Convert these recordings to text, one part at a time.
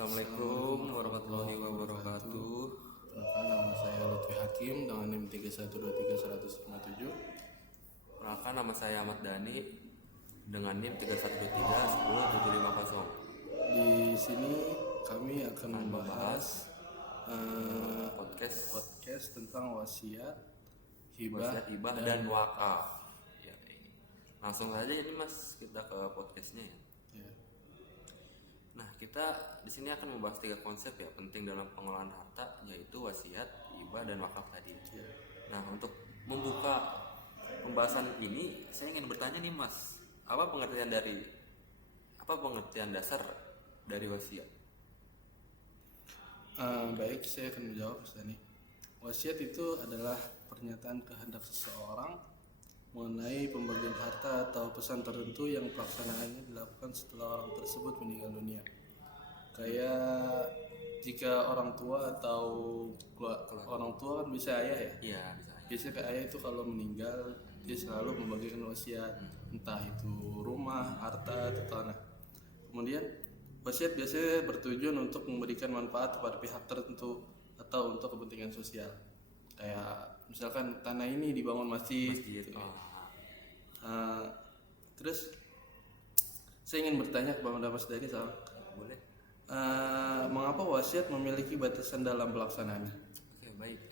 Assalamualaikum warahmatullahi wabarakatuh. Perkenalkan, nama saya Lutfi Hakim dengan NIM 3123-157. Perkenalkan, nama saya Ahmad Dhani dengan NIM 3123-10750. Di sini kami akan membahas Podcast podcast tentang wasiat, wasiat, hibah, hibah dan wakaf. Ya, ini. Langsung saja ini Mas, kita ke podcastnya ya. Ya. Nah, kita di sini akan membahas 3 konsep ya penting dalam pengelolaan harta, yaitu wasiat, hibah dan wakaf tadi. Ya. Nah, untuk membuka pembahasan ini, saya ingin bertanya nih Mas, apa pengertian dasar dari wasiat? Baik, saya akan menjawab Ustaz nih. Wasiat itu adalah pernyataan kehendak seseorang mengenai pembagian harta atau pesan tertentu yang pelaksanaannya dilakukan setelah orang tersebut meninggal dunia. Kayak jika orang tua atau orang tua kan bisa ayah ya. Iya, bisa. Biasanya kayak ayah itu kalau meninggal dia selalu membagikan wasiat, entah itu rumah, harta, atau tanah. Kemudian wasiat biasanya bertujuan untuk memberikan manfaat kepada pihak tertentu atau untuk kepentingan sosial. Kayak misalkan tanah ini dibangun masjid. Gitu. Terus saya ingin bertanya kepada Mas Dhani soal Boleh. mengapa wasiat memiliki batasan dalam pelaksanaannya? Oke, baik.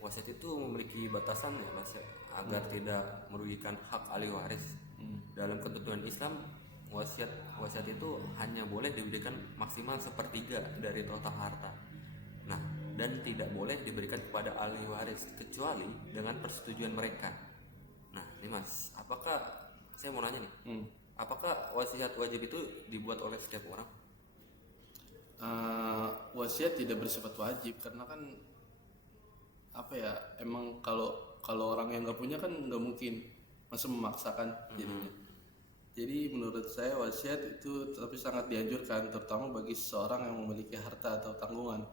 Wasiat itu memiliki batasan ya Mas ya, agar tidak merugikan hak ahli waris. Dalam ketentuan Islam, wasiat itu hanya boleh diberikan maksimal 1/3 dari total harta. Nah, dan tidak boleh diberikan kepada ahli waris kecuali dengan persetujuan mereka. Nah, ini Mas, saya mau nanya nih, apakah wasiat wajib itu dibuat oleh setiap orang? Wasiat tidak bersifat wajib karena kan emang kalau orang yang nggak punya kan nggak mungkin masa memaksakan jadinya. Jadi menurut saya wasiat itu tapi sangat dianjurkan, terutama bagi seseorang yang memiliki harta atau tanggungan.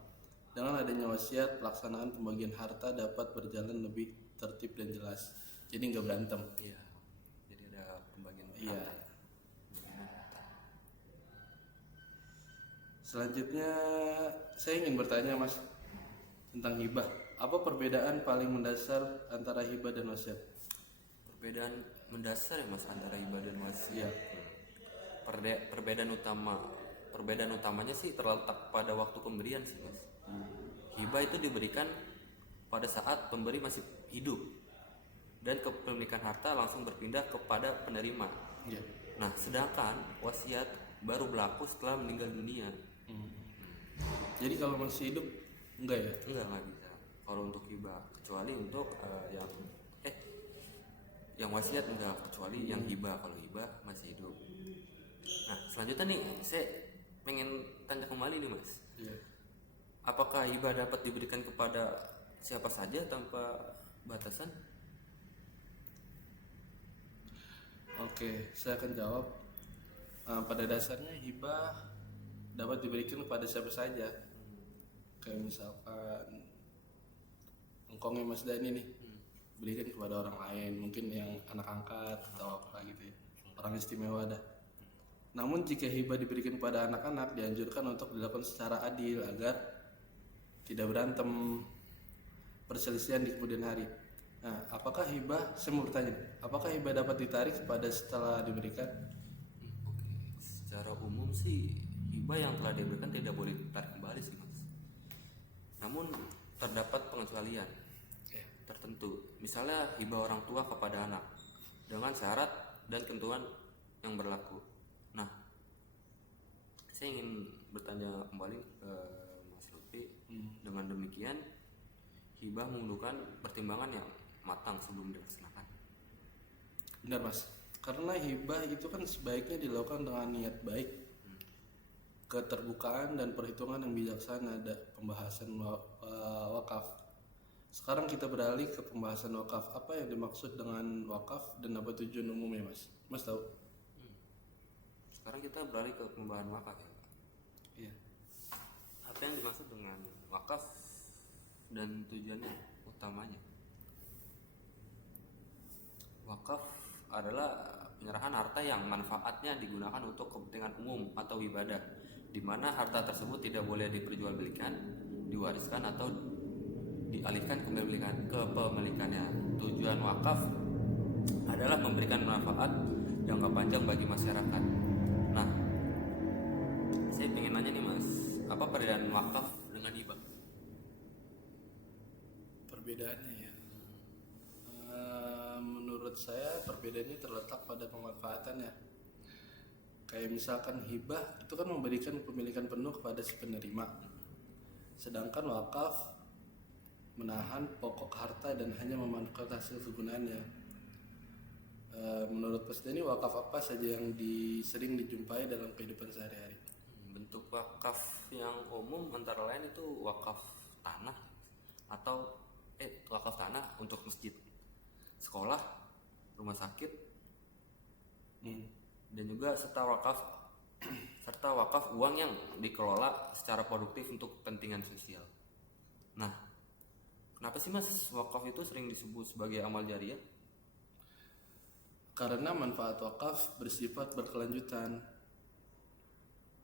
Dengan adanya wasiat, pelaksanaan pembagian harta dapat berjalan lebih tertib dan jelas. Jadi nggak berantem. Iya. Jadi ada pembagian Iya. harta. Selanjutnya saya ingin bertanya Mas tentang hibah. Apa perbedaan paling mendasar antara hibah dan wasiat? Perbedaan mendasar ya Mas antara hibah dan wasiat. Iya. Perbedaan utamanya sih terletak pada waktu pemberian sih Mas. Hibah itu diberikan pada saat pemberi masih hidup dan kepemilikan harta langsung berpindah kepada penerima. Iya. Nah, sedangkan wasiat baru berlaku setelah meninggal dunia. Jadi kalau masih hidup enggak ya? Enggak bisa. Kalau untuk hibah, kecuali untuk yang wasiat enggak, kecuali yang hibah. Kalau hibah masih hidup. Nah, selanjutnya nih saya pengen tanya kembali nih Mas. Iya. Apakah hibah dapat diberikan kepada siapa saja tanpa batasan? Oke, saya akan jawab. Pada dasarnya hibah dapat diberikan kepada siapa saja. Kayak misalkan engkongnya Mas Dhani nih, berikan kepada orang lain, mungkin yang anak angkat atau apa gitu ya, orang istimewa dah. Namun jika hibah diberikan kepada anak-anak, dianjurkan untuk dilakukan secara adil agar tidak berantem perselisihan di kemudian hari. Nah, saya mau bertanya, apakah hibah dapat ditarik kepada setelah diberikan? Oke. Secara umum sih hibah yang telah diberikan tidak boleh ditarik kembali sih Mas. Namun terdapat pengecualian tertentu. Misalnya hibah orang tua kepada anak dengan syarat dan ketentuan yang berlaku. Nah, saya ingin bertanya kembali ke Mas Lutfi. Dengan demikian hibah membutuhkan pertimbangan yang matang sebelum dilaksanakan. Benar Mas, karena hibah itu kan sebaiknya dilakukan dengan niat baik, keterbukaan dan perhitungan yang bijaksana. Ada pembahasan wakaf. Sekarang kita beralih ke pembahasan wakaf. Apa yang dimaksud dengan wakaf dan apa tujuan umumnya Mas? Mas tahu? Sekarang kita beralih ke pembahasan wakaf ya. Iya. Apa yang dimaksud dengan wakaf dan tujuannya utamanya? Wakaf adalah penyerahan harta yang manfaatnya digunakan untuk kepentingan umum atau ibadah, di mana harta tersebut tidak boleh diperjualbelikan, diwariskan atau dialihkan kepemilikannya. Tujuan wakaf adalah memberikan manfaat jangka panjang bagi masyarakat. Nah, saya pengen nanya nih Mas, apa perbedaan wakaf dengan hibah? Perbedaannya ya, menurut saya perbedaannya terletak pada pemanfaatannya. Kayak misalkan hibah itu kan memberikan kepemilikan penuh kepada si penerima, sedangkan wakaf menahan pokok harta dan hanya memanfaatkan hasil kegunaannya. Menurut Mas Denny, wakaf apa saja yang sering dijumpai dalam kehidupan sehari-hari? Bentuk wakaf yang umum antara lain itu wakaf tanah atau wakaf tanah untuk masjid, sekolah, rumah sakit, dan juga serta wakaf uang yang dikelola secara produktif untuk kepentingan sosial. Nah, kenapa sih Mas wakaf itu sering disebut sebagai amal jariah? Karena manfaat wakaf bersifat berkelanjutan.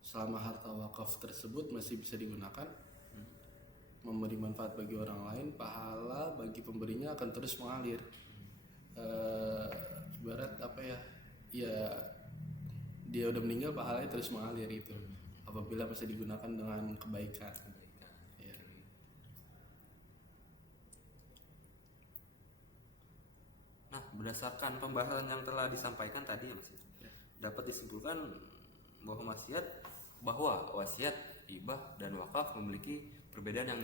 Selama harta wakaf tersebut masih bisa digunakan, memberi manfaat bagi orang lain, pahala bagi pemberinya akan terus mengalir. Ibarat apa ya? Ya, dia udah meninggal, pahalanya terus mengalir itu. Apabila masih digunakan dengan kebaikan. Ya. Nah, berdasarkan pembahasan yang telah disampaikan tadi ya Mas, dapat disimpulkan bahwa wasiat, hibah, dan wakaf memiliki perbedaan yang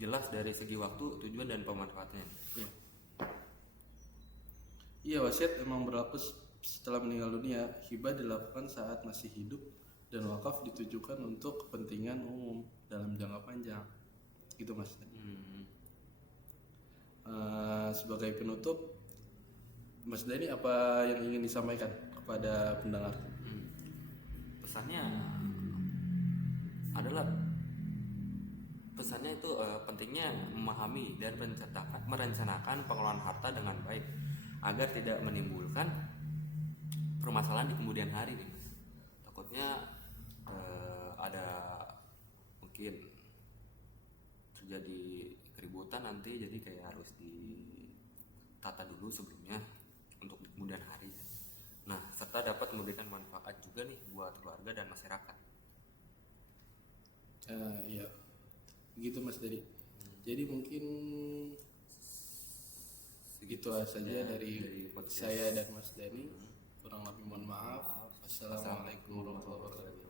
jelas dari segi waktu, tujuan, dan pemanfaatannya. Iya, wasiat memang berlaku setelah meninggal dunia. Hibah dilakukan saat masih hidup, dan wakaf ditujukan untuk kepentingan umum dalam jangka panjang. Gitu Mas. Sebagai penutup, Mas Dhani, apa yang ingin disampaikan kepada pendengar? Pesannya itu pentingnya memahami dan merencanakan pengelolaan harta dengan baik agar tidak menimbulkan permasalahan di kemudian hari nih Mas. Takutnya ada mungkin terjadi keributan nanti, jadi kayak harus ditata dulu sebelumnya untuk di kemudian hari. Nah, serta dapat memberikan manfaat juga nih buat keluarga dan masyarakat. Iya, begitu Mas Dhani. Jadi mungkin segitu saja dari saya dan Mas Dhani. Kurang lebih mohon maaf. Assalamualaikum warahmatullahi wabarakatuh.